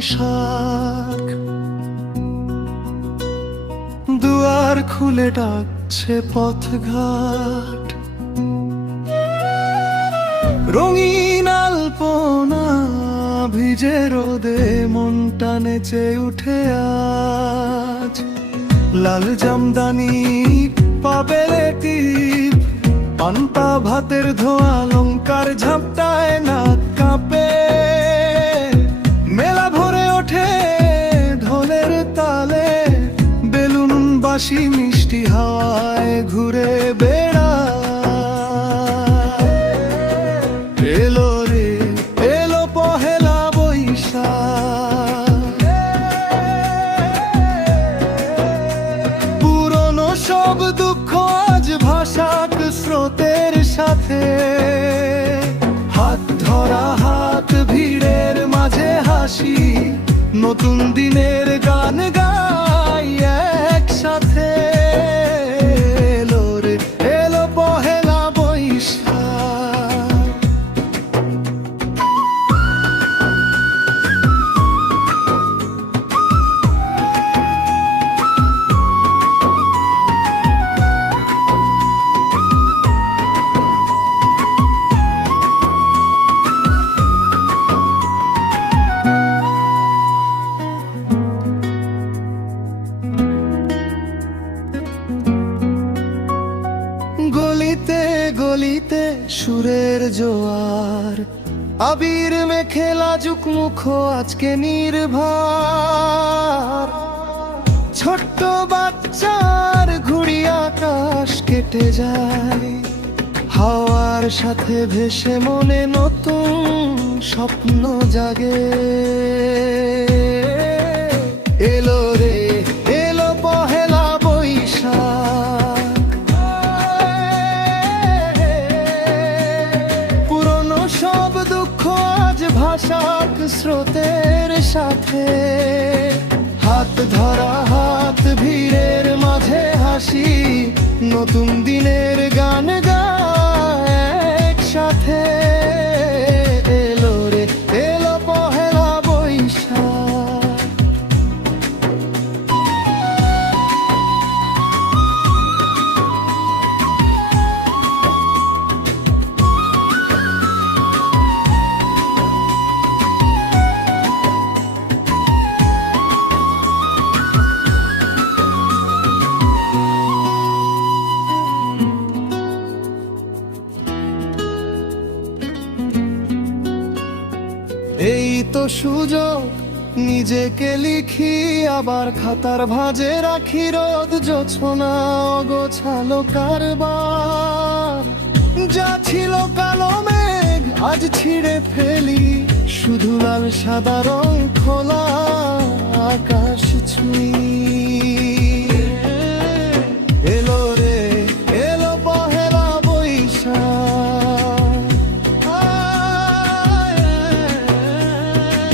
বৈশাখ, দুয়ার খুলে ডাকছে পথঘাট, রঙিন আলপনা ভিজে রোদে মনটা নেচে উঠে আজ। লাল জামদানি পাবেলে টিপ, পান্তা ভাতের ধোয়া লঙ্কার ঝাপটায় না কাঁপে। মেলা ভরে ওঠে ঢোলের তালে, বেলুন বাঁশি মিষ্টি হাওয়ায় ঘুরে বেড়ায়। এলো রে এলো পহেলা বৈশাখ, পুরনো সব দুঃখ আজ ভাসাক স্রোতের সাথে। হাত ধরা হাত ভিড়ের মাঝে হাসি, নতুন দিনের গান গাই একসাথে। এলো রে এলো পহেলা বৈশাখ। গলিতে গলিতে সুরের জোয়ার, আবির মেখে লাজুক মুখ আজকে নির্ভার। ছোট্ট বাচ্চার ঘুড়ি আকাশ কেটে যায়, হাওয়ার সাথে ভেসে মনে নতুন স্বপ্ন জাগে। এলো রে এলো পহেলা বৈশাখ, পুরনো সব দুঃখ আজ ভাসাক স্রোতের সাথে। হাত ধরা হাত ভিড়ের মাঝে হাসি, নতুন দিনের গান গায় একসাথে। এলো রে এলো পহেলা বৈশাখ। এই তো সুযোগ, নিজেকে লিখি আবার খাতার ভাঁজে রাখি। রোদ জোছনা অগোছালো কারবার, যা ছিল কালো মেঘ আজ ছিঁড়ে ফেলি। শুধু লাল সাদা রং খোলা আকাশ ছুঁই। এলো রে এলো পহেলা বৈশাখ,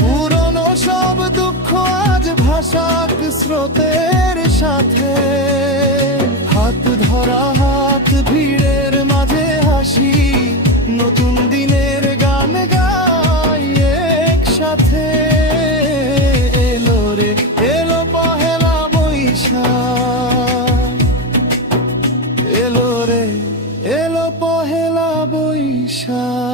পুরনো সব দুঃখ আজ ভাসাক স্রোতের সাথে। হাত ধরা হাত ভিড়ের মাঝে হাসি, নতুন দিনের গান গাই একসাথে। এলো রে এলো পহেলা বৈশাখ, এলো রে এলো পহেলা বৈশাখ।